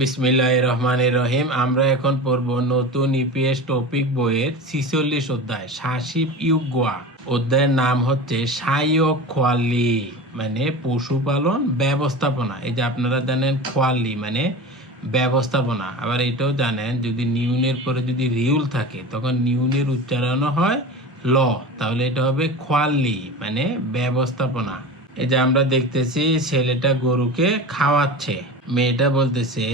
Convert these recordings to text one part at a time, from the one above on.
বিসমিল্লাহ রহমান রহিম। আমরা এখন পড়ব নতুন ইপিএস টপিক বইয়ের ছিচল্লিশ অধ্যায় সাশিপ ইউগুয়া। অধ্যায়ের নাম হচ্ছে সায়ক খোয়ালি মানে পশুপালন ব্যবস্থাপনা। এই যে আপনারা জানেন খোয়ালি মানে ব্যবস্থাপনা। আবার এটাও জানেন, যদি নিউনের পরে যদি রিউল থাকে, তখন নিউনের উচ্চারণ হয় ল। তাহলে এটা হবে খোয়ালি মানে ব্যবস্থাপনা। এই যে আমরা দেখতেছি ছেলেটা গরুকে খাওয়াচ্ছে। মেয়েটা বলতেছে,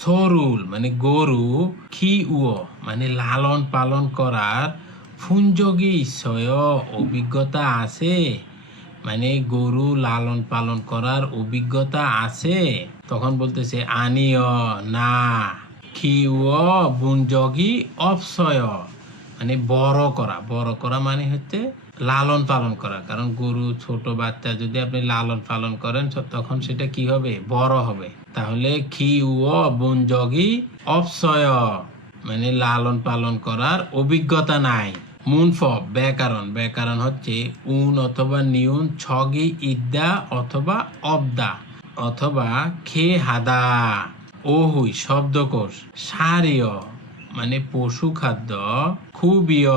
সরুল মানে গরু খি উও মানে লালন পালন করার ফুঞ্জগি ইচ্ছয় অভিজ্ঞতা আছে? মানে গরু লালন পালন করার অভিজ্ঞতা আছে? তখন বলতেছে আনিয় না। খি ও বুঞ্জগি, অপসয়। মানে বড় করা। বড় করা মানে হচ্ছে লালন পালন করা। কারণ গরু, ছোট বাচ্চা যদি আপনি লালন পালন করেন তখন সেটা কি হবে? বড় হবে। তাহলে খি ও বনজগি, অপসয়। মানে লালন পালন করার অভিজ্ঞতা নাই। মুনফ ব্যাকরণ। ব্যাকরণ হচ্ছে উন অথবা নিউন, ছগি, ইদ্দা অথবা অবদা অথবা খে হাদা ওহুই, শব্দকোষ। সারিয় মানে পশু খাদ্য। খুবীয়।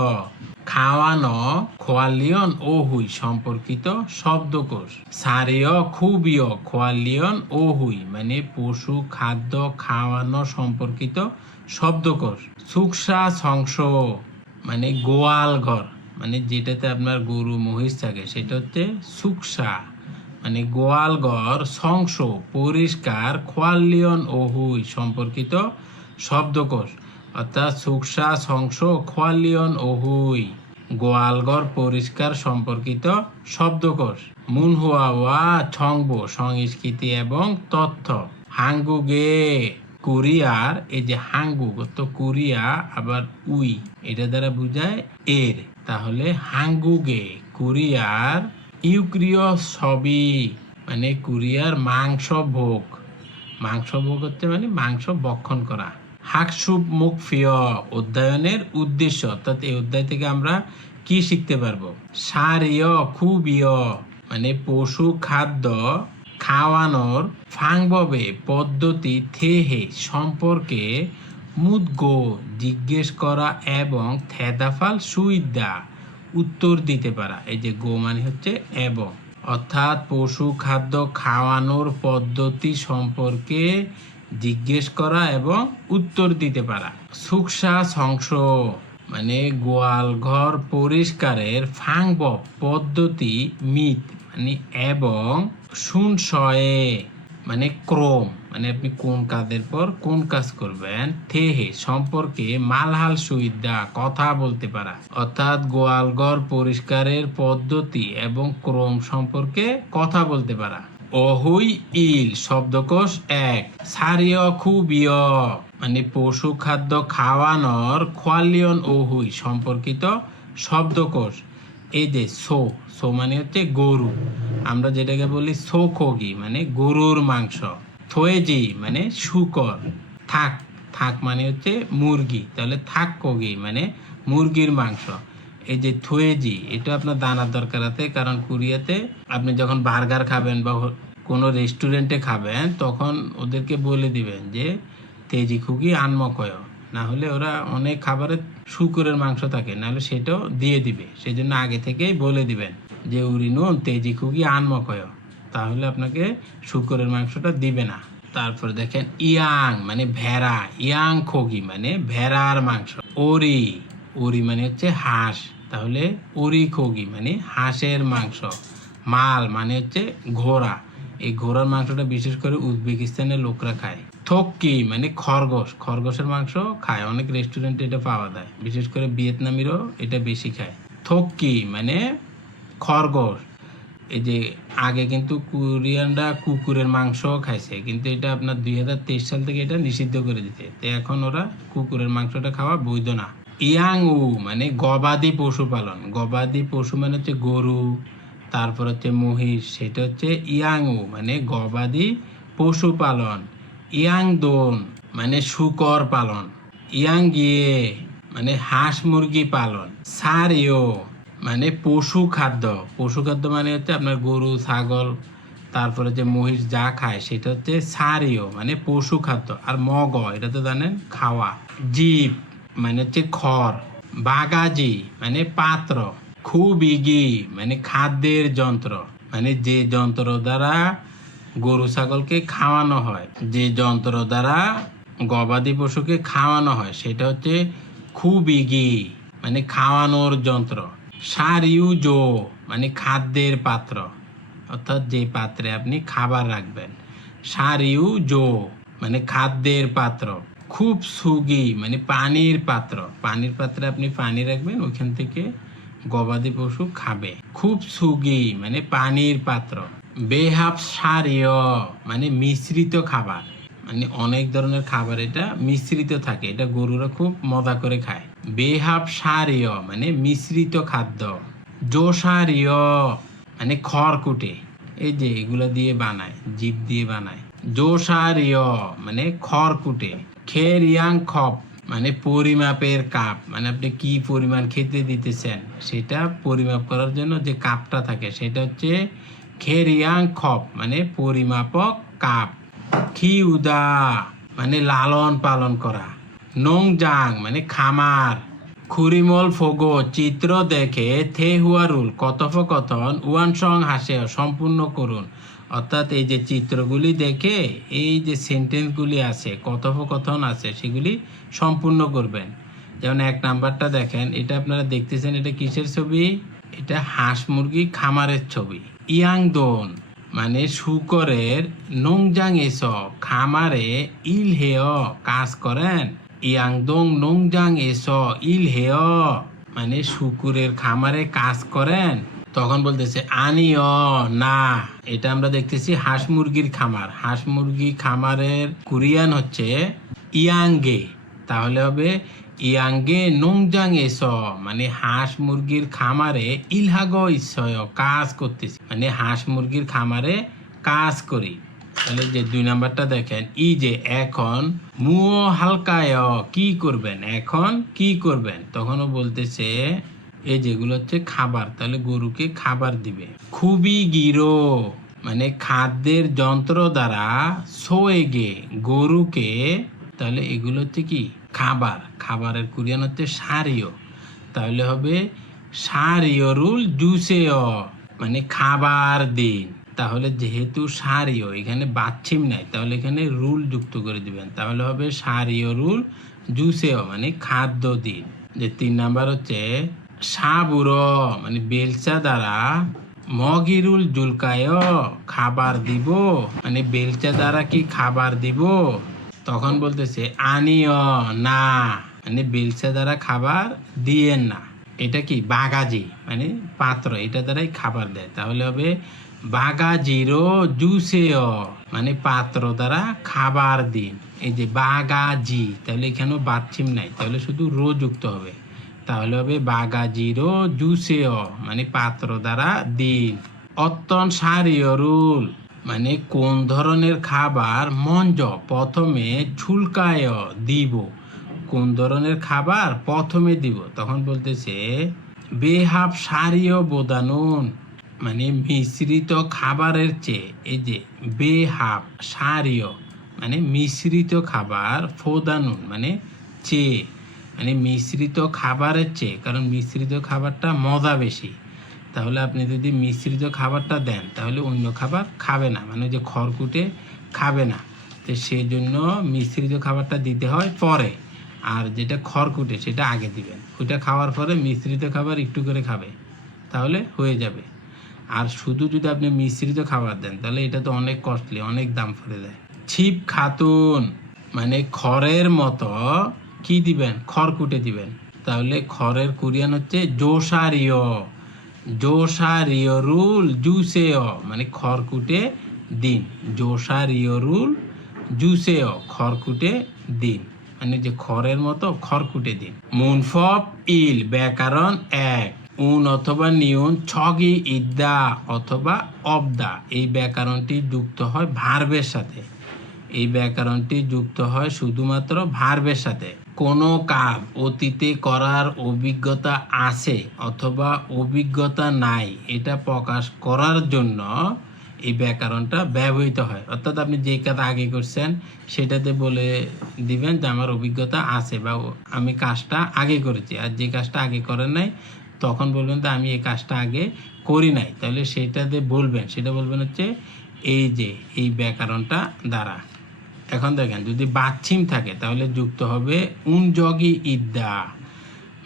খাওয়ানো, খোয়ালিয়ন ও হুই সম্পর্কিত শব্দকোষ। সারিয়, খুবীয় খোয়ালিয়ন ও হুই মানে পশু খাদ্য খাওয়ানো সম্পর্কিত শব্দকোষ। সুকসা সংস মানে গোয়াল ঘর মানে যেটাতে আপনার গরু মহিষ থাকে, সেটা হচ্ছে সুকসা। মানে গোয়াল ঘর সংস পরিষ্কার, খোয়ালিয়ন ও হুই সম্পর্কিত শব্দকোষ। অর্থাৎ সুকসা সংস খোয়ালিয়ন ও হুই গোয়ালঘর পরিষ্কার সম্পর্কিত শব্দকোষ মুনহুয়া ওয়া ছংব সংস্কৃতি এবং তথ্য। হাঙ্গুগে কোরিয়ার এই যে হাঙ্গু, তো কোরিয়া আবার উই, এটা দ্বারা বোঝায় এর। তাহলে হাঙ্গুগে, কোরিয়ার, ইউক্রিয় ছবি মানে কোরিয়ার মাংস ভোগ। মাংস ভোগ হচ্ছে মানে মাংস ভক্ষণ করা। হাকসুব মুখফিয় অধ্যয়নের উদ্দেশ্য, অর্থাৎ এই অধ্যায় থেকে আমরা কি শিখতে পারব? সারীয়, খুবীয় মানে পশু খাদ্য খাওয়ানোর ফাংববে পদ্ধতি থেহে সম্পর্কে মুদগো জিজ্ঞেস করা এবং থেদাফাল সুইদা উত্তর দিতে পারা। এই যে গো মানে হচ্ছে এবং। অর্থাৎ পশু খাদ্য খাওয়ানোর পদ্ধতি সম্পর্কে জিজ্ঞেস করা এবং উত্তর দিতে পারা। সুকসা সংস মানে গোয়াল ঘর পরিষ্কারের ফাংব পদ্ধতি মিত মানে এবং শুনশয়ে মানে ক্রম মানে আপনি কোন কাজের পর কোন কাজ করবেন, থেহে সম্পর্কে মালহাল সুবিধা কথা বলতে পারা। অর্থাৎ গোয়ালঘর পরিষ্কারের পদ্ধতি এবং ক্রম সম্পর্কে কথা বলতে পারা। অহুই ইল, শব্দকোষ এক। সারিয় খুবিয় মানে পশু খাদ্য খাওয়ানোর খোয়ালিয়ন ওহুই সম্পর্কিত শব্দকোষ। এই যে সো সো মানে হচ্ছে গরু। আমরা যেটাকে বলি সো সোখগি মানে গরুর মাংস। থয়েজি মানে শুকর। থাক থাক মানে হচ্ছে মুরগি। তাহলে থাক কগি মানে মুরগির মাংস। এই যে থুয়েজি, এটা আপনার দানার দরকার আছে, কারণ কোরিয়াতে আপনি যখন বার্গার খাবেন বা কোনো রেস্টুরেন্টে খাবেন, তখন ওদেরকে বলে দিবেন যে তেজি খুকি আনমকয়। না হলে ওরা অনেক খাবারে শুকুরের মাংস থাকে নাহলে সেটাও দিয়ে দিবে। সেই জন্য আগে থেকেই বলে দিবেন যে, উরি নুন তেজি খুকি আনমকয়। তাহলে আপনাকে শুকুরের মাংসটা দিবে না। তারপর দেখেন, ইয়াং মানে ভেড়া, ইয়াং খগি মানে ভেড়ার মাংস। ওরি ওরি মানে হচ্ছে হাঁস। তাহলে ওরি খগি মানে হাঁসের মাংস। মাল মানে হচ্ছে ঘোড়া। এই ঘোড়ার মাংসটা বিশেষ করে উজবেকিস্তানের লোকরা খায়। থক্কি মানে খরগোশ। খরগোশের মাংস খায়। অনেক রেস্টুরেন্টে এটা পাওয়া যায়। বিশেষ করে ভিয়েতনামিরও এটা বেশি খায়। থক্কি মানে খরগোশ। এই যে আগে কিন্তু কোরিয়ানরা কুকুরের মাংস খাইছে, কিন্তু এটা আপনার দুই হাজার তেইশ সাল থেকে এটা নিষিদ্ধ করে দিতে তো এখন ওরা কুকুরের মাংসটা খাওয়া বৈধ না। ইয়াং উ মানে গবাদি পশুপালন গবাদি পশু মানে হচ্ছে গরু, তারপর হচ্ছে মহিষ, সেটা হচ্ছে ইয়াং উ মানে গবাদি পশুপালন ইয়াং দোন মানে শুকর পালন। ইয়াং গিয়ে মানে হাঁস মুরগি পালন। সারিও মানে পশু খাদ্য। পশু খাদ্য মানে হচ্ছে আপনার গরু, ছাগল, তারপরে যে মহিষ যা খায়, সেটা হচ্ছে সারিও মানে পশু খাদ্য। আর মগ, এটা তো জানেন, খাওয়া। জীব মানে হচ্ছে খড়, বাগাজি মানে পাত্র, খুবিগি মানে খাদ্যের যন্ত্র মানে যে যন্ত্র দ্বারা গরু ছাগলকে খাওয়ানো হয়, যে যন্ত্র দ্বারা গবাদি পশুকে খাওয়ানো হয়, সেটা হচ্ছে খুবিগি মানে খাওয়ানোর যন্ত্র সারিউ জো মানে খাদ্যের পাত্র, অর্থাৎ যে পাত্রে আপনি খাবার রাখবেন সারিউ জো মানে খাদ্যের পাত্র। খুব সুগি মানে পানির পাত্র। পানির পাত্রে আপনি পানি রাখবেন, ওইখান থেকে গবাদি পশু খাবে। খুব সুগি মানে পানির পাত্র। বেহাব সারিয় মানে মিশ্রিত খাবার। মানে অনেক ধরনের খাবার এটা মিশ্রিত থাকে, এটা গরুরা খুব মজা করে খায়। বেহাব সারিয় মানে মিশ্রিত খাদ্য। জোসারিয় মানে খড়কুটে। এই যে এগুলো দিয়ে বানায়, জীব দিয়ে বানায়। জোসারিয় মানে খড়কুটে। খেরিয়াং খপ মানে পরিমাপের কাপ। মানে আপনি কি পরিমাণ খেতে দিতেছেন? সেটা পরিমাপ করার জন্য যে কাপটা থাকে, সেটা হচ্ছে খেরিয়াং খপ মানে পরিমাপক কাপ। খিউদা মানে লালন পালন করা। নোংজাং মানে খামার। খুরিমল ফোগো, চিত্র দেখে থে হুয়ারুল কথোপকথন ওয়ান সং হাসে, সম্পূর্ণ করুন। অর্থাৎ এই যে চিত্রগুলি দেখে এই যে সেন্টেন্সগুলি আছে, কথোপকথন আছে, সেগুলি সম্পূর্ণ করবেন। যেমন এক নাম্বারটা দেখেন, এটা আপনারা দেখতেছেন, এটা কিসের ছবি? এটা হাঁস মুরগি খামারের ছবি। ইয়াংদোন মানে শুকরের নোংজাং এস খামারে ইল হেয় কাজ করেন। ইয়াং ইয়াংদং নোংজাং এস ইল হেয় মানে শুকুরের খামারে কাজ করেন। তখন বলতেছে, আনিও, না। এটা আমরা দেখতেছি হাঁস মুরগির খামার। হাঁস মুরগি খামারের কোরিয়ান হচ্ছে ইয়াঙ্গে। তাহলে হবে ইয়াঙ্গে নোংজাং এস মানে হাঁস মুরগির খামারে ইলহাগ কাজ করতেছি। মানে হাঁস মুরগির খামারে কাজ করি। তাহলে যে দুই নাম্বারটা দেখেন, ই যে এখন মুও হালকায় কি করবেন? এখন কি করবেন? তখনও বলতেছে এই যেগুলো হচ্ছে খাবার, তাহলে গরুকে খাবার দিবে। খুবই গিরো মানে খাদ্যের যন্ত্র দ্বারা সোয়েগে গরুকে, তাহলে এগুলো হচ্ছে কি? খাবার। খাবারের কোরিয়ান হচ্ছে সারিও। তাহলে হবে সারিও রুল জুসেও মানে খাবার দিন। তাহলে যেহেতু সারিও, এখানে বাচ্ছিম নাই, তাহলে এখানে রুল যুক্ত করে দিবেন। তাহলে হবে সারিও রুল জুসেও মানে খাদ্য দিন। যে তিন নাম্বার হচ্ছে সাবুরো মানে বেলচা দ্বারা মগিরুল জুলকায় খাবার দিব মানে বেলচা দ্বারা কি খাবার দিব? তখন বলতেছে, আনিও না মানে বেলচা দ্বারা খাবার দিয়েন না। এটা কি? বাগাজি মানে পাত্র, এটা দ্বারাই খাবার দেয়। তাহলে হবে বাগাজিরো জুসেও মানে পাত্র দ্বারা খাবার দিন। এই যে বাগাজি, তাহলে এখানেও বাচ্ছিম নাই, তাহলে শুধু রো যুক্ত হবে। তাহলে হবে বাগাজিরো জুসেও মানে পাত্র দ্বারা দিন অত্যন সারিয় রুল মানে কোন ধরনের খাবার মঞ্জ প্রথমে ছুলকায় দিব? কোন ধরনের খাবার প্রথমে দিব? তখন বলতেছে, বেহাব সারিয় বোদানুন মানে মিশ্রিত খাবারের চেয়ে, এই যে বেহাব সারিয় মানে মিশ্রিত খাবার ফোদানুন মানে চেয়ে। মানে মিশ্রিত খাবারের চেয়ে, কারণ মিশ্রিত খাবারটা মজা বেশি। তাহলে আপনি যদি মিশ্রিত খাবারটা দেন, তাহলে অন্য খাবার খাবে না মানে যে খড়কুটে খাবে না। তো সেই জন্য মিশ্রিত খাবারটা দিতে হয় পরে, আর যেটা খড়কুটে, সেটা আগে দিবেন। ওইটা খাওয়ার পরে মিশ্রিত খাবার একটু করে খাবে, তাহলে হয়ে যাবে। আর শুধু যদি আপনি মিশ্রিত খাবার দেন, তাহলে এটা তো অনেক কস্টলি অনেক দাম পড়ে যায়। ছিপ খাতুন মানে খড়ের মতো কি দিবেন? খড় কুটে দিবেন। তাহলে খড়ের কোরিয়ান হচ্ছে জোসারিও। জোসারিও রুল জুসেও। মানে খড় কুটে দিন। জোসারিও রুল জুসেও। খড় কুটে দিন। মানে যে খড়ের মতো খড় কুটে দিন। মুনফব ইল ব্যাকরণ এক। উন অথবা নিউন ছগি ইদ্দা অথবা অবদা। এই ব্যাকরণটি যুক্ত হয় ভার্বের সাথে। এই ব্যাকরণটি যুক্ত হয় শুধুমাত্র ভার্বের সাথে। কোনো কাজ অতীতে করার অভিজ্ঞতা আছে অথবা অভিজ্ঞতা নাই, এটা প্রকাশ করার জন্য এই ব্যাকরণটা ব্যবহৃত হয়। অর্থাৎ আপনি যে কাজ আগে করছেন, সেটাতে বলে দিবেন যে আমার অভিজ্ঞতা আছে বা আমি কাজটা আগে করেছি। আর যে কাজটা আগে করেন নাই, তখন বলবেন তো আমি এই কাজটা আগে করি নাই। তাহলে সেটাতে বলবেন, সেটা বলবেন হচ্ছে এই যে, এই ব্যাকরণটা দ্বারা। এখন দেখেন, যদি বাচ্ছিম থাকে, তাহলে যুক্ত হবে উনজগি ইদ্দা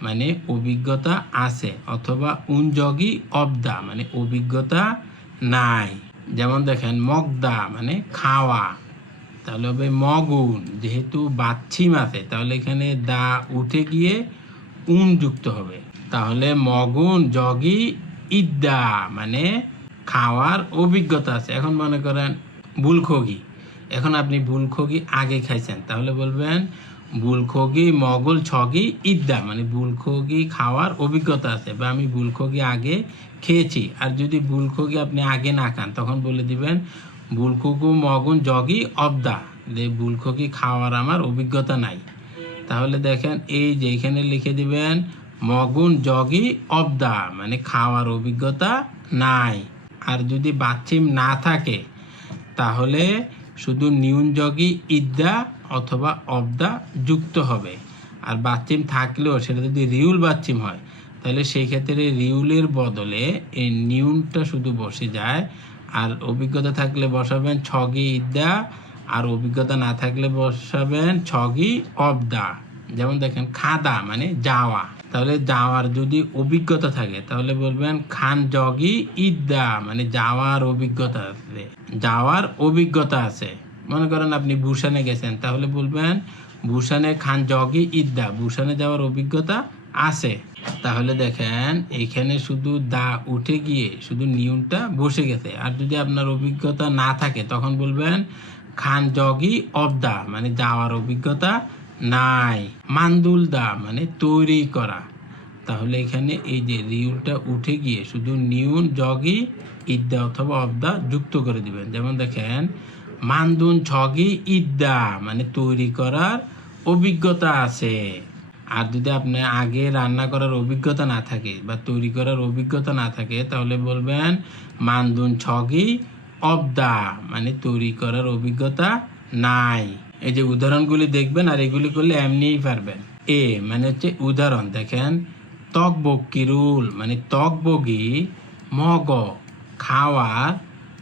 মানে অভিজ্ঞতা আছে, অথবা উনজগি অবদা মানে অভিজ্ঞতা নাই। যেমন দেখেন, মগদা মানে খাওয়া, তাহলে হবে মগুন, যেহেতু বাচ্ছিম আছে, তাহলে এখানে দা উঠে গিয়ে উন যুক্ত হবে। তাহলে মগুন জগি ইদ্দা মানে খাওয়ার অভিজ্ঞতা আছে। এখন মনে করেন বুলখগি এখন আপনি বুলখগি আগে খাইছেন, তাহলে বলবেন বুলখগি মগল ছগি, ইদ্দা মানে বুলখগি খাওয়ার অভিজ্ঞতা আছে বা আমি বুলখগি আগে খেয়েছি। আর যদি বুলখগি আপনি আগে না খান, তখন বলে দিবেন বুলখগু মগন, জগি, অবদা। যে বুলখগি খাওয়ার আমার অভিজ্ঞতা নাই। তাহলে দেখেন এই যে এখানে লিখে দিবেন মগুন, জগি, অবদা মানে খাওয়ার অভিজ্ঞতা নাই। আর যদি বাচ্চিম না থাকে, তাহলে শুধু নিউন জগি ইদ্দা অথবা অবদা যুক্ত হবে। আর বাচ্চিম থাকলেও সেটা যদি রিউল বাচ্চিম হয়, তাহলে সেই ক্ষেত্রে রিউলের বদলে এই নিউনটা শুধু বসে যায়। আর অভিজ্ঞতা থাকলে বসাবেন ছগি ইদ্দা, আর অভিজ্ঞতা না থাকলে বসাবেন ছগি অবদা। যেমন দেখেন, খাদা মানে যাওয়া। তাহলে যাওয়ার যদি অভিজ্ঞতা থাকে, তাহলে বলবেন খান জগি ইদ্দা মানে যাওয়ার অভিজ্ঞতা আছে। যাওয়ার অভিজ্ঞতা আছে। মনে করেন আপনি বুসানে গেছেন, তাহলে বলবেন বুসানে খান জগি ইদ্দা বুসানে যাওয়ার অভিজ্ঞতা আছে। তাহলে দেখেন, এখানে শুধু দা উঠে গিয়ে, শুধু নিয়মটা বসে গেছে। আর যদি আপনার অভিজ্ঞতা না থাকে, তখন বলবেন খান জগি অব দা মানে যাওয়ার অভিজ্ঞতা নাই। মান্দুল দা মানে তৈরি করা। তাহলে এখানে এই যে রিউলটা উঠে গিয়ে শুধু নিউন জগি, ইদ্দা অথবা অবদা যুক্ত করে দিবেন। যেমন দেখেন, মান্দুন, ছগি, ইদ্দা মানে তৈরি করার অভিজ্ঞতা আছে। আর যদি আপনার আগে রান্না করার অভিজ্ঞতা না থাকে বা তৈরি করার অভিজ্ঞতা না থাকে, তাহলে বলবেন মান্দুন, ছগি অবদা মানে তৈরি করার অভিজ্ঞতা নাই। এই যে উদাহরণগুলি দেখবেন আর এগুলি করলে এমনিই পারবেন। এ মানে হচ্ছে উদাহরণ, দেখেন ত্বক বকিরুল মানে ত্বক বগি মগ খাওয়ার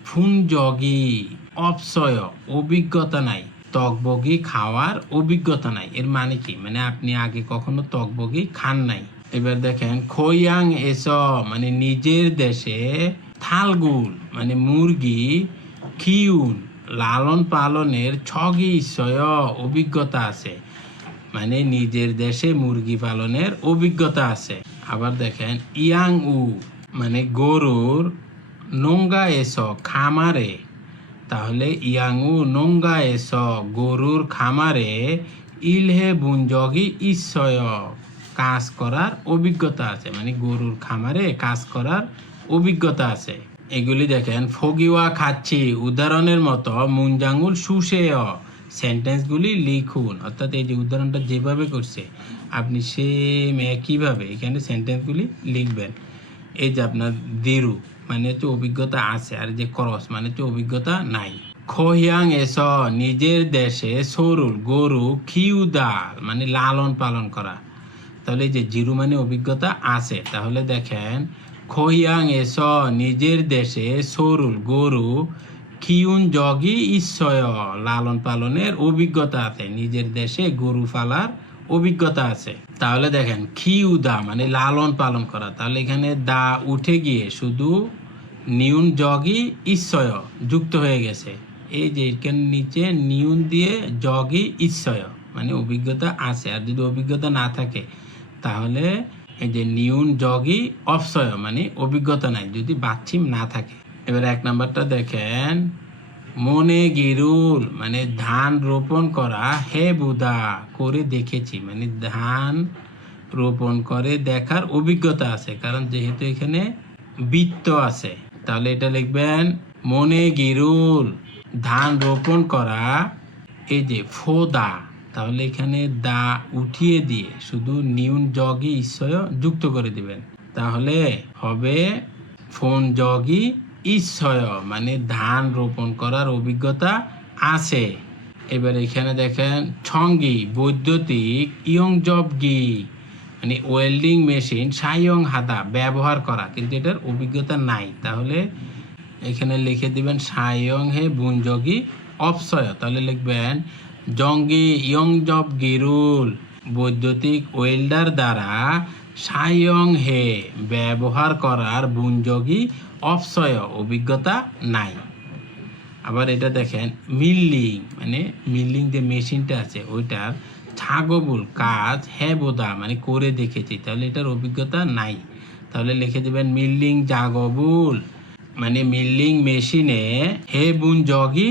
ফুনজগি, অপসয়, অভিজ্ঞতা নাই। তকবগি, খাওয়ার অভিজ্ঞতা নাই, এর মানে কি? মানে আপনি আগে কখনো তকবগি খান নাই। এবার দেখেন, খৈয়াং এস মানে নিজের দেশে থালগুল মানে মুরগি খিউন লালন পালনের ছগি সয় অভিজ্ঞতা আছে। মানে নিজের দেশে মুরগি পালনের অভিজ্ঞতা আছে। আবার দেখেন ইয়াং উ মানে গরুর নোংগা এস, খামারে। তাহলে ইয়াংউ নোংগা এস, গরুর খামারে ইলহে বুঞ্জগি ঈশ্বয় কাজ করার অভিজ্ঞতা আছে। মানে গরুর খামারে কাজ করার অভিজ্ঞতা আছে। এগুলি দেখেন, ফগিওয়া খাচ্ছি, উদাহরণের মতো মুঞ্জাঙ্গুল সুশেয় সেন্টেন্সগুলি লিখুন। অর্থাৎ এই যে উদাহরণটা যেভাবে করছে, আপনি সেম একইভাবে এখানে সেন্টেন্সগুলি লিখবেন। এই যে আপনার দিরু মানে হচ্ছে অভিজ্ঞতা আছে, আর যে করস মানে হচ্ছে অভিজ্ঞতা নাই। খহিয়াং এস, নিজের দেশে সরুল গরু খিউদাল মানে লালন পালন করা। তাহলে যে জিরু মানে অভিজ্ঞতা আছে। তাহলে দেখেন খহিয়াং এস নিজের দেশে সরুল গরু খিউন জগি ঈশ্বয় লালন পালনের অভিজ্ঞতা আছে। নিজের দেশে গরু পালার অভিজ্ঞতা আছে। তাহলে দেখেন, খিউদা মানে লালন পালন করা। তাহলে এখানে দা উঠে গিয়ে শুধু নিউন জগি ঈশ্বয় যুক্ত হয়ে গেছে। এই যে এখানে নিচে নিউন দিয়ে জগি ঈশ্বয় মানে অভিজ্ঞতা আছে। আর যদি অভিজ্ঞতা না থাকে, তাহলে এই যে নিউন জগি অপসয় মানে অভিজ্ঞতা নাই, যদি বাচ্চিম না থাকে। এবার এক নাম্বারটা দেখেন, মনে গিরুল মানে ধান রোপণ করা, হে বুদা, করে দেখেছি মানে ধান রোপণ করে দেখার অভিজ্ঞতা আছে, কারণ যেহেতু এখানে বৃত্ত আছে। তাহলে এটা লিখবেন, মনে গিরুল, ধান রোপণ করা, এই যে ফোদা তাহলে এখানে দা উঠিয়ে দিয়ে শুধু নিউন জগি ঈশ্বয় যুক্ত করে দিবেন। তাহলে হবে ফোন জগি ঈশ্বয় মানে ধান রোপণ করার অভিজ্ঞতা আছে। এবার এখানে দেখেন ছঙ্গি, বৈদ্যুতিক, ইয়ং জবগি মানে ওয়েল্ডিং মেশিন, সাইয়ং হাদা ব্যবহার করা, কিন্তু এটার অভিজ্ঞতা নাই। তাহলে এখানে লিখে দিবেন সায়ং হে বুঞ্জগি অপসয়। তাহলে লিখবেন জঙ্গি ইয়ং জব গিরুল। বৈদ্যুতিক ওয়েল্ডার দ্বারা সায়ং হে ব্যবহার করার বুঞ্জগি অপসয় অভিজ্ঞতা নাই। আবার এটা দেখেন, মিল্লিং মানে মিল্লিং যে মেশিনটা আছে, ওইটার ছাগবুল কাজ হ্যাঁ বোধা মানে করে দেখেছি, তাহলে এটার অভিজ্ঞতা নাই। তাহলে লিখে দেবেন, মিল্লিং জাগবুল মানে মিল্লিং মেশিনে হে বুন জগি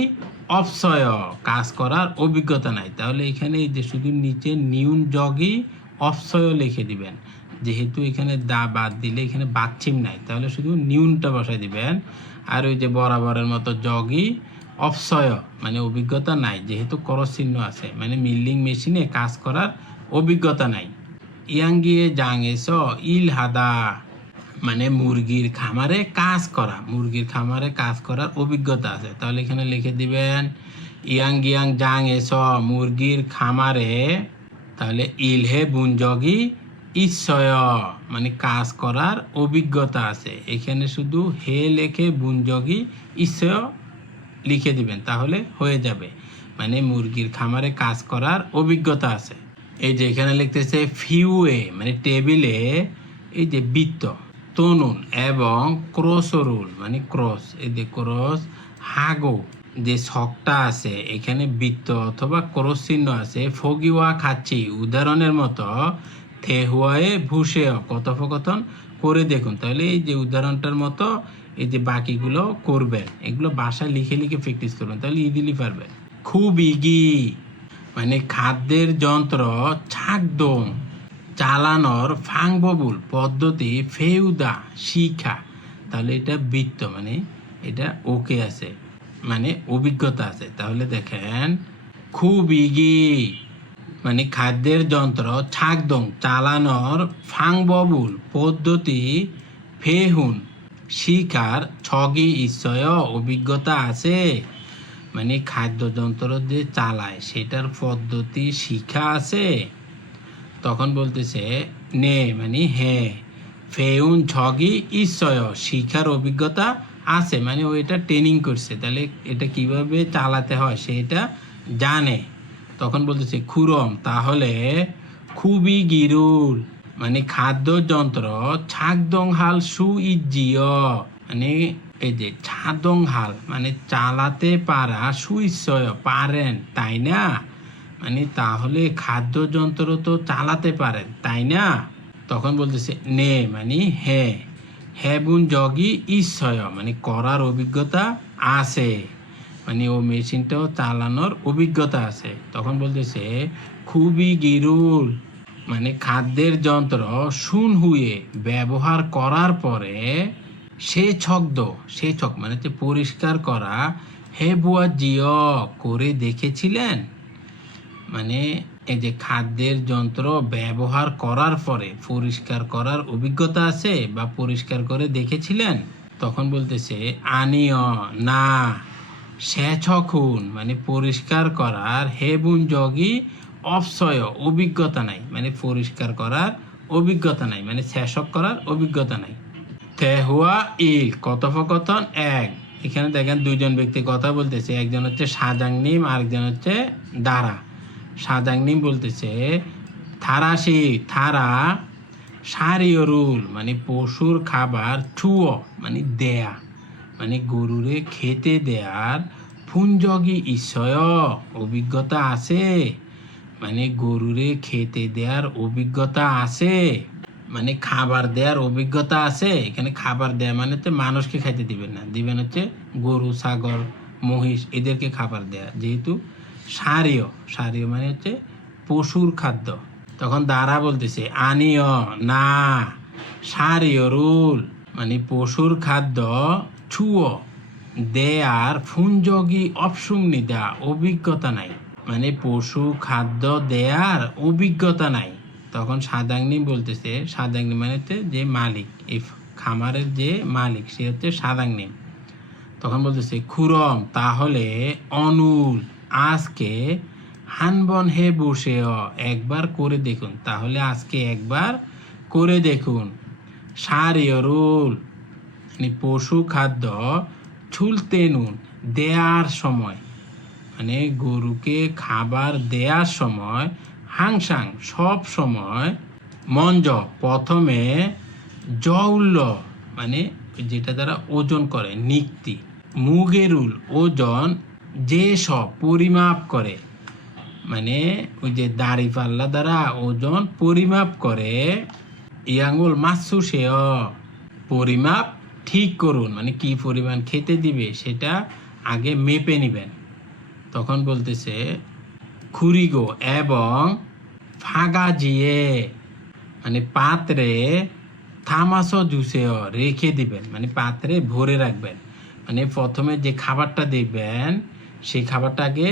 অপসয় কাজ করার অভিজ্ঞতা নাই। তাহলে এখানে এই যে শুধু নিচে নিউন জগি অপসয় লিখে দিবেন। যেহেতু এখানে দা বাদ দিলে এখানে বাচ্ছিম নাই, তাহলে শুধু নিউনটা বসাই দিবেন। আর ওই যে বরাবরের মতো জগি অপসয় মানে অভিজ্ঞতা নাই, যেহেতু করস চিহ্ন আছে মানে মিল্লিং মেশিনে কাজ করার অভিজ্ঞতা নাই। ইয়াঙ্গিয়ে জাং এস ইল হাদা। মানে মুরগির খামারে কাজ করা, মুরগির খামারে কাজ করার অভিজ্ঞতা আছে। তাহলে এখানে লিখে দিবেন, ইয়াং গিয়াং জাং এস মুরগির খামারে, তাহলে ইলহে বুঞ্জগি ঈশ্বয় মানে কাজ করার অভিজ্ঞতা আছে। এখানে শুধু হে লেখে বুঞ্জগি ঈশ্বয় লিখে দিবেন, তাহলে হয়ে যাবে। মানে মুরগির খামারে কাজ করার অভিজ্ঞতা আছে। এই যে এখানে লিখতেছে ফিউয়ে মানে টেবিলে, এই যে বৃত্ত। তনুন এবং ক্রসরুল মানে ক্রস, এই যে ক্রস, হাগো, যে ছকটা আছে, এখানে বৃত্ত অথবা ক্রস চিহ্ন আছে, ফগিওয়া খাচ্ছি, উদাহরণের মতো, থেহুয়ায়ে ভুসে কথোপকথন করে দেখুন। তাহলে এই যে উদাহরণটার মতো, এই যে বাকিগুলো করবেন, এগুলো বাসায় লিখে লিখে প্র্যাকটিস করবেন, তাহলে ইজিলি পারবেন। খুব ইগি মানে খাদ্যের যন্ত্র, ছাকদম। চালানোর ফাংববুল পদ্ধতি, ফেউদা শিখা তাহলে এটা বৃত্ত মানে এটা ওকে আছে মানে অভিজ্ঞতা আছে। তাহলে দেখেন খুব ইগি মানে খাদ্যের যন্ত্র ছাকদং চালানোর ফাংববুল পদ্ধতি, ফেহুন শিকার ছগি ঈশ্বয় অভিজ্ঞতা আছে। মানে খাদ্যযন্ত্র যে চালায়, সেটার পদ্ধতি শিখা আছে। তখন বলতেছে, নে মানে হ্যাঁ ফেউন ছগি ঈশ্বয় শিখার অভিজ্ঞতা আছে মানে ও এটা ট্রেনিং করছে, তাহলে এটা কীভাবে চালাতে হয় সেটা জানে। তখন বলতেছে, খুরম, তাহলে খুবই গিরুল মানে খাদ্য খাদ্যযন্ত্র ছাকদং হাল সু ইজিয় মানে এই যে ছাদং হাল মানে চালাতে পারা সুইশ্বয় পারেন, তাই না? মানে তাহলে খাদ্যযন্ত্র তো চালাতে পারেন, তাই না? তখন বলতেছে, নে মানে হ্যাঁ বুন জগি ঈশ্বয় মানে করার অভিজ্ঞতা আছে মানে ও মেশিনটাও চালানোর অভিজ্ঞতা আছে। তখন বলতেছে, খুবই গিরুল মানে খাদ্যের যন্ত্র শুন হুয়ে, ব্যবহার করার পরে সে ছকদ সে ছক মানে পরিষ্কার করা, হে বুয়া জিও, করে দেখেছিলেন? মানে এই যে খাদ্যের যন্ত্র ব্যবহার করার পরে পরিষ্কার করার অভিজ্ঞতা আছে বা পরিষ্কার করে দেখেছিলেন? তখন বলতেছে আনিয় না সে ছকুন মানে পরিষ্কার করার হেবুন জগি অপসয়, অভিজ্ঞতা নাই। মানে পরিষ্কার করার অভিজ্ঞতা নাই। মানে শেষক করার অভিজ্ঞতা নাই। তেহুয়া ইল, কথোপকথন এক। এখানে দেখেন দুইজন ব্যক্তি কথা বলতেছে। একজন হচ্ছে সাজাংনিম, আরেকজন হচ্ছে দারা। সাজাংনিম বলতেছে থারাসি থারা সারিয় মানে পশুর খাবার ছুয় মানে দেয়া মানে গরুরে খেতে দেয়ার ফুঞ্জগি ঈশ্বয় অভিজ্ঞতা আছে? মানে গরুরে খেতে দেওয়ার অভিজ্ঞতা আছে? মানে খাবার দেওয়ার অভিজ্ঞতা আছে? এখানে খাবার দেয়া মানে হচ্ছে মানুষকে খাইতে দিবেন না, দিবেন হচ্ছে গরু, ছাগল, মহিষ, এদেরকে খাবার দেয়া, যেহেতু সারীয় সারীয় মানে হচ্ছে পশুর খাদ্য। তখন দ্বারা বলতেছে, আনিয়, না, সারীয় রুল মানে পশুর খাদ্য ছুয় দেয়ার ফুঞ্জগি অপসুমনি দেয়া অভিজ্ঞতা নাই। মানে পশু খাদ্য দেয়ার অভিজ্ঞতা নাই। তখন সাদাংনি বলতেছে, সাদাংনি মানে হচ্ছে যে মালিক, এই খামারের যে মালিক, সে হচ্ছে সাদাংনি। তখন বলতেছে, খুরম, তাহলে অনুল। আজকে হানবন হে বসে একবার করে দেখুন। তাহলে আজকে একবার করে দেখুন। সারিয়রুল মানে পশু খাদ্য ছুলতে নুন, দেয়ার সময়। মানে গরুকে খাবার দেওয়ার সময়, হাংসাং, সব সময় মঞ্জ, প্রথমে জৌল্য মানে যেটা দ্বারা ওজন করে, নিক্তি। মুগেরুল ওজন যে সব পরিমাপ করে মানে ওই যে দাড়ি পাল্লা দ্বারা ওজন পরিমাপ করে ইয়াঙ্গুল মাসু সেও পরিমাপ ঠিক করুন। মানে কি পরিমাণ খেতে দিবে সেটা আগে মেপে নেবেন। তখন বলতেছে খুরিগো এবং ফাগা জিয়ে মানে পাত্রে থামাস জুসেও রেখে দিবেন। মানে পাত্রে ভরে রাখবেন। মানে প্রথমে যে খাবারটা দিবেন সেই খাবারটাকে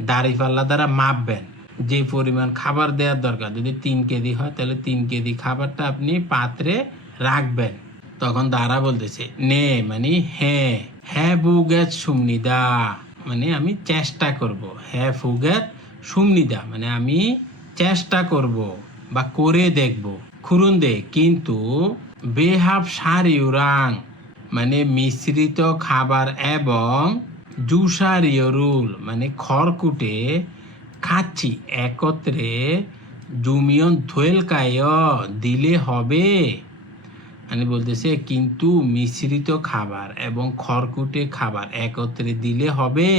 দাড়ি পাল্লা দ্বারা মাপবেন। যে পরিমাণ খাবার দেওয়ার দরকার। যদি তিন কেজি হয়, তাহলে তিন কেজি খাবারটা আপনি পাত্রে রাখবেন। তখন দাঁড়া বলতেছে, নে মানে হ্যাঁ হ্যাঁ বুগেত সুমনিদা। মানে আমি চেষ্টা করব। হ্যাঁ ফুগেত সুমনিদা মানে আমি চেষ্টা করব বা করে দেখব। খুরুন দে, কিন্তু বেহাব সারি উরাং মানে মিশ্রিত খাবার এবং জুসারিয়রুল মানে খড়কুটে খাচ্ছি একত্রে জুমিয়ন থোয়েলকায় দিলে হবে মানে বলতেছে কিন্তু মিশ্রিত খাবার এবং খড়কুটে খাবার একত্রে দিলে হবে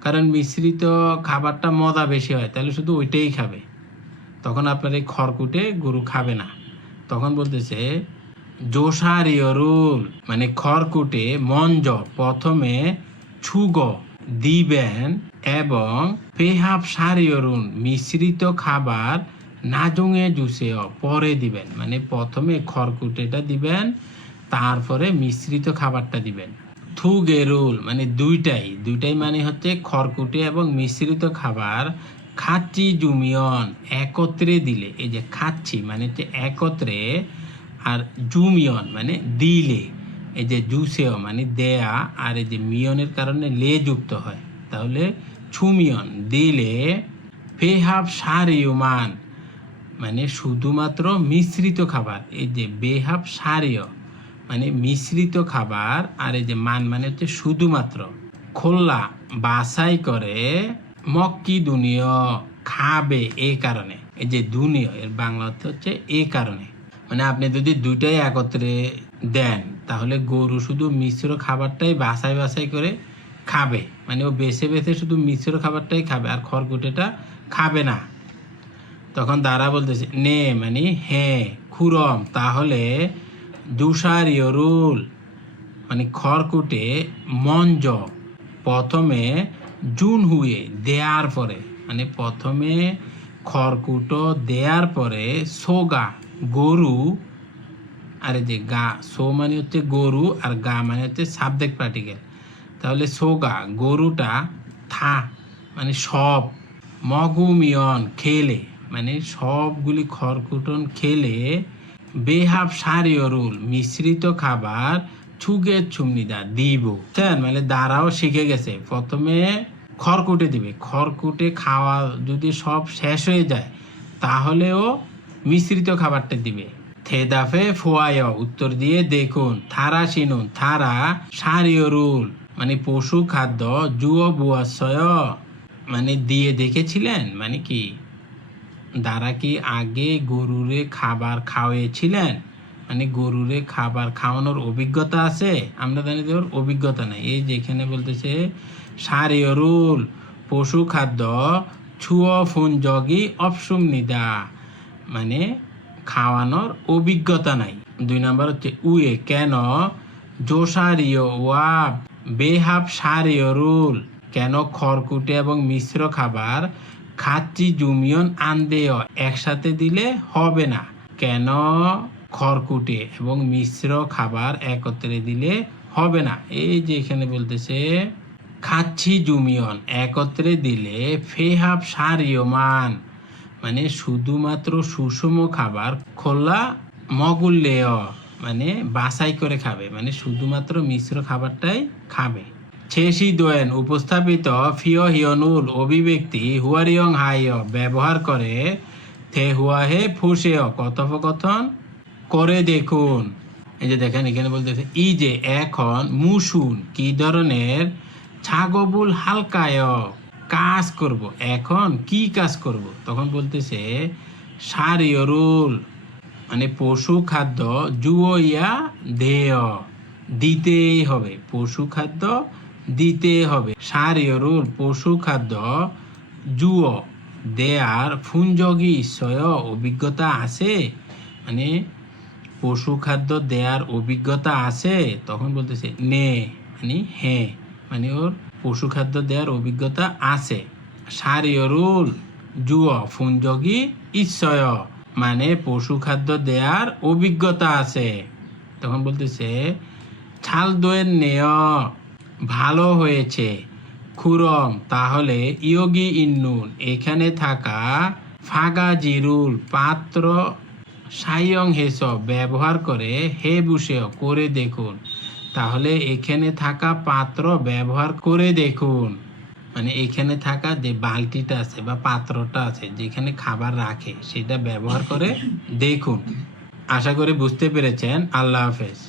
কারণ মিশ্রিত খাবারটা মজা বেশি হয় তাহলে শুধু ওইটাই খাবে। তখন আপনার এই খড়কুটে গরু খাবে না। তখন বলতেছে জোসারিয়রুল মানে খড়কুটে মঞ্জ প্রথমে ছুগ দিবেন এবং পেহাব সারিয়রুন মিশ্রিত খাবার নাজুঙে জুসেও পরে দিবেন। মানে প্রথমে খড়কুটেটা দিবেন, তারপরে মিশ্রিত খাবারটা দিবেন। থু থুগেরুল মানে দুইটাই। দুইটাই মানে হচ্ছে খড়কুটে এবং মিশ্রিত খাবার খাচ্ছি জুমিয়ন একত্রে দিলে, এই যে খাচ্ছি মানে হচ্ছে একত্রে আর জুমিয়ন মানে দিলে। এই যে জুসেও মানে দেয়া আর এই যে মিয়নের কারণে লে যুক্ত হয়। তাহলে ছুমিয়ন, দিলে ফেহাব সারিয়মান মানে শুধুমাত্র মিশ্রিত খাবার। এই যে বেহাব সারিয় মানে মিশ্রিত খাবার আর এই যে মান মানে হচ্ছে শুধুমাত্র। খোল্লা বাছাই করে মক্কি দুনিয় খাবে এই কারণে। এই যে দুনিয়, এর বাংলা হচ্ছে এই কারণে। মানে আপনি যদি দুইটাই একত্রে দেন তাহলে গরু শুধু মিশ্র খাবারটাই বাছাই বাছাই করে খাবে। মানে ও বেছে বেছে শুধু মিশ্র খাবারটাই খাবে আর খড়কুটেটা খাবে না। তখন দাঁড়া বলতেছে, নে মানে হ্যাঁ খুরম, তাহলে দুসারিয়রুল মানে খড়কুটে মঞ্জ প্রথমে জুন হুয়ে দেয়ার পরে মানে প্রথমে খড়কুটো দেয়ার পরে সোগা গরু আর এই যে গা, সো মানে হচ্ছে গরু আর গা মানে হচ্ছে সাবজেক্ট পার্টিকেল তাহলে সোগা গরুটা থা মানে সব, মগুমিয়ন খেলে মানে সবগুলি খড়কুটন খেলে বেহাব সারিয়রুল মিশ্রিত খাবার ছুগে ছুমনিদা দিব। বুঝছেন মানে দাঁড়াও শিখে গেছে। প্রথমে খড়কুটে দিবে। খড়কুটে খাওয়া যদি সব শেষ হয়ে যায়, তাহলেও মিশ্রিত খাবারটা দিবে। থেদাফে ফোয়ায় উত্তর দিয়ে দেখুন, থারা শিনুন থারা সারিয়রুল মানে পশু খাদ্য জুয় বুয়াশয় মানে দিয়ে দেখেছিলেন? মানে কি? দ্বারা কি আগে গরুরে খাবার খাওয়াইছিলেন মানে গরুরে খাবার খাওয়ানোর অভিজ্ঞতা আছে? আমরা জানি যে ওর অভিজ্ঞতা নাই। এই যেখানে বলতেছে সারিয়রুল পশু খাদ্য, ছুয় ফুন জগি অপসুম নিদা। মানে খাওয়ানোর অভিজ্ঞতা নাই। দুই নাম্বার হচ্ছে, উয়ে, কেন? জোসারিয় ওয়া বেহাব সারিয়রুল কেন খড়কুটে এবং মিশ্র খাবার খাচ্ছি জুমিয়ন, আন্দেয় একসাথে দিলে হবে না? কেন? খড়কুটে এবং মিশ্র খাবার একত্রে দিলে হবে না। এই যে এখানে বলতেছে খাচ্ছি জুমিয়ন একত্রে দিলে ফেহাব সারিয়মান মানে। শুধুমাত্র সুষম খাবার খোলা মগুল্লেয় মানে বাছাই করে খাবে মানে শুধুমাত্র মিশ্র খাবারটাই খাবে। ছেসি দোয়েন উপস্থাপিত ফিও হিয়নুল অভিব্যক্তি হুয়ারিয়ং হাইয় ব্যবহার করে থে হুয়া হে ফুসেয়, কথোপকথন করে দেখুন। এই যে দেখেন, এখানে বলতেছে ই যে এখন মুসুন, কি ধরনের ছাগবুল হালকায় কাজ করব। এখন কি কাজ করব? তখন বলতেছে সারিয়রুল মানে পশু খাদ্য জুয়া দেয়, দিতেই হবে। পশু খাদ্য দিতে হবে। সারিয়রুল পশু খাদ্য জুয়, দেয়ার ফুঞ্জগি ঈশ্বয় অভিজ্ঞতা আছে? মানে পশু খাদ্য, দেয়ার অভিজ্ঞতা আছে? তখন বলতেছে, নে মানে হ্যাঁ মানে ওর পশু খাদ্য দেওয়ার অভিজ্ঞতা আছে। সারিয়রুল জুয় ফুঞ্জগি ঈশ্বয় মানে পশু খাদ্য দেওয়ার অভিজ্ঞতা আছে। তখন বলতেছে, ছাল দোয়ের নেয়, ভালো হয়েছে। খুরম, তাহলে ইয়োগি ইন্নুন, এখানে থাকা ফাগা জিরুল পাত্র সাইয়ং হেস ব্যবহার করে হে বুসেও করে দেখুন। তাহলে এখানে থাকা পাত্র ব্যবহার করে দেখুন। মানে এখানে থাকা যে বালতিটা আছে বা পাত্রটা আছে, যেখানে খাবার রাখে, সেটা ব্যবহার করে দেখুন। আশা করি বুঝতে পেরেছেন। আল্লাহ হাফেজ।